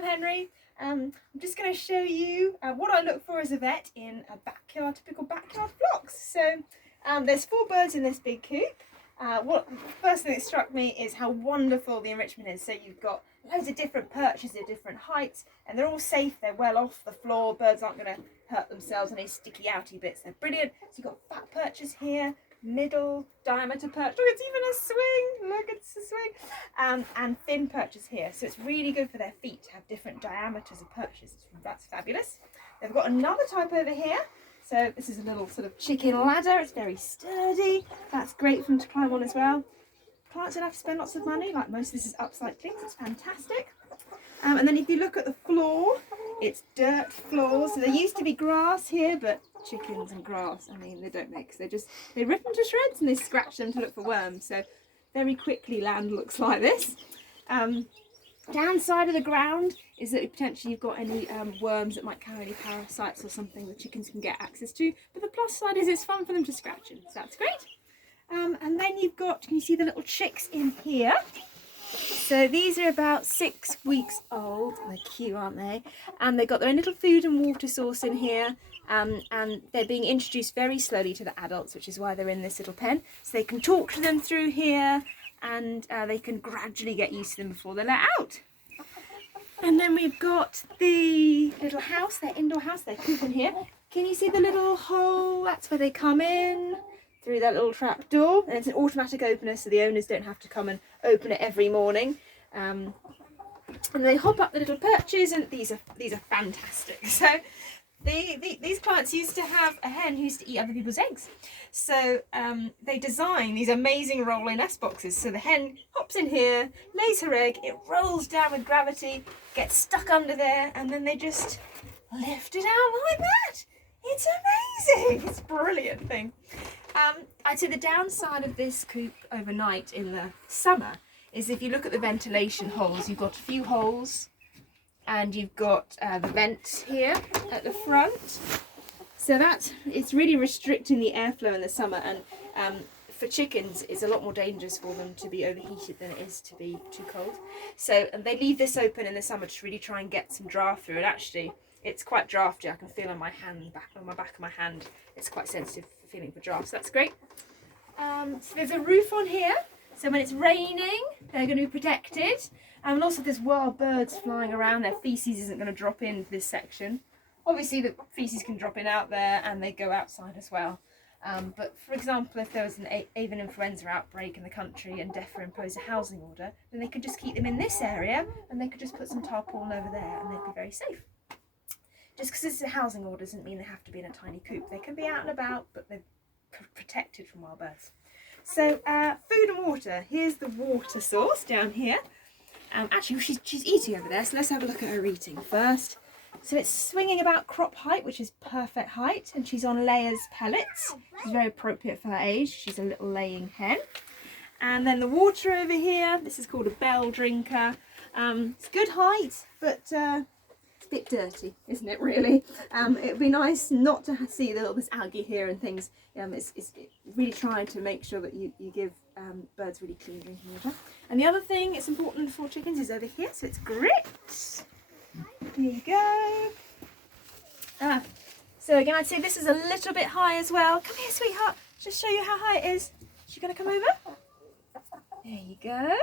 I'm Henry. I'm just going to show you what I look for as a vet in a backyard, typical backyard flocks. So there's 4 birds in this big coop. First thing that struck me is how wonderful the enrichment is. So you've got loads of different perches at different heights, and they're all safe. They're well off the floor. Birds aren't going to hurt themselves on any sticky outy bits. They're brilliant. So you've got fat perches here, middle diameter perch. Look, it's even a swing. Look, it's a swing. And thin perches here. So it's really good for their feet to have different diameters of perches. That's fabulous. They've got another type over here. So this is a little sort of chicken ladder. It's very sturdy. That's great for them to climb on as well. Clients don't have to spend lots of money. Like most of this is upcycling. So it's fantastic. And then if you look at the floor, it's dirt floors. So there used to be grass here, but chickens and grass, I mean, they don't mix. They rip them to shreds and they scratch them to look for worms. So very quickly land looks like this. Downside of the ground is that potentially you've got any worms that might carry any parasites or something the chickens can get access to. But the plus side is it's fun for them to scratch them. So that's great. And then you've got, can you see the little chicks in here? So these are about 6 weeks old. They're cute, aren't they? And they've got their own little food and water source in here. And they're being introduced very slowly to the adults, which is why they're in this little pen. So they can talk to them through here, and they can gradually get used to them before they're let out. And then we've got the little house, their indoor house, their coop in here. Can you see the little hole? That's where they come in through that little trap door, and it's an automatic opener, so the owners don't have to come and open it every morning. And they hop up the little perches, and these are fantastic. So these clients used to have a hen who used to eat other people's eggs. So they design these amazing roll-in nest boxes. So the hen hops in here, lays her egg, it rolls down with gravity, gets stuck under there, and then they just lift it out like that. It's amazing. It's a brilliant thing. I'd say the downside of this coop overnight in the summer is if you look at the ventilation holes, you've got a few holes, and you've got the vents here at the front. So it's really restricting the airflow in the summer, and for chickens it's a lot more dangerous for them to be overheated than it is to be too cold. So and they leave this open in the summer to really try and get some draft through it. Actually, it's quite drafty. I can feel on my hand, on the back of my hand, it's quite sensitive for feeling for draft, so that's great. So there's a roof on here, so when it's raining they're going to be protected. And also there's wild birds flying around. Their feces isn't going to drop into this section. Obviously the feces can drop in out there, and they go outside as well. But for example, if there was an avian influenza outbreak in the country and DEFRA imposed a housing order, then they could just keep them in this area, and they could just put some tarpaulin over there, and they'd be very safe. Just because this is a housing order doesn't mean they have to be in a tiny coop. They can be out and about, but they're protected from wild birds. So food and water. Here's the water source down here. Actually, she's eating over there, so let's have a look at her eating first. So it's swinging about crop height, which is perfect height, and she's on layers pellets, which is very appropriate for her age. She's a little laying hen. And then the water over here, this is called a bell drinker. It's good height, but it's a bit dirty, isn't it, really? It would be nice not to see this algae here and things. It's really trying to make sure that you give birds really clean drinking water. And the other thing it's important for chickens is over here, so it's grit. Here you go. So again, I'd say this is a little bit high as well. Come here, sweetheart. Just show you how high it is. Is she going to come over? There you go.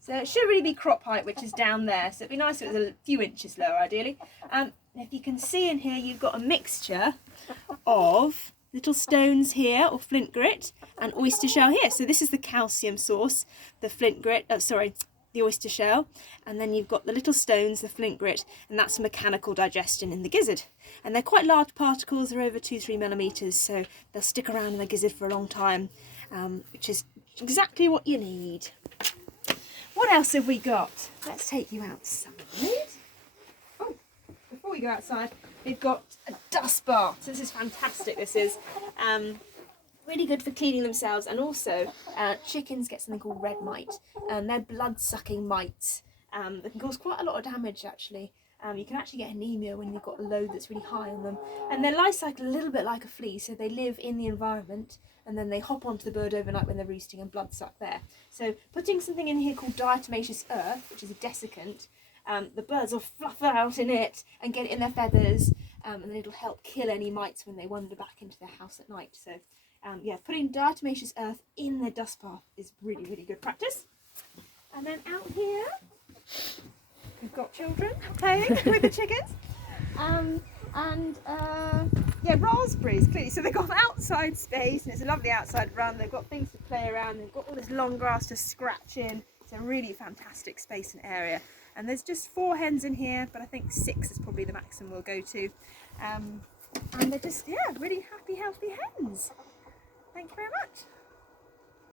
So it should really be crop height, which is down there. So it'd be nice if it was a few inches lower, ideally. If you can see in here, you've got a mixture of little stones here, or flint grit, and oyster shell here. So this is the calcium source, the flint grit, the oyster shell, and then you've got the little stones, the flint grit, and that's mechanical digestion in the gizzard. And they're quite large particles, they're over 2-3 millimetres, so they'll stick around in the gizzard for a long time, which is exactly what you need. What else have we got? Let's take you outside. Oh, before we go outside, we've got a dust bath. So this is fantastic, this is. Really good for cleaning themselves, and also chickens get something called red mite. They're blood-sucking mites that can cause quite a lot of damage, actually. You can actually get anemia when you've got a load that's really high on them. And their life cycle a little bit like a flea, so they live in the environment and then they hop onto the bird overnight when they're roosting and blood suck there. So putting something in here called diatomaceous earth, which is a desiccant, the birds will fluff out in it and get it in their feathers, and then it'll help kill any mites when they wander back into their house at night. So yeah, putting diatomaceous earth in their dust bath is really, really good practice. And then out here, we've got children playing with the chickens. Yeah, raspberries, clearly. So they've got outside space, and it's a lovely outside run. They've got things to play around. They've got all this long grass to scratch in. It's a really fantastic space and area. And there's just 4 hens in here, but I think 6 is probably the maximum we'll go to. And they're just, yeah, really happy, healthy hens. Thank you very much.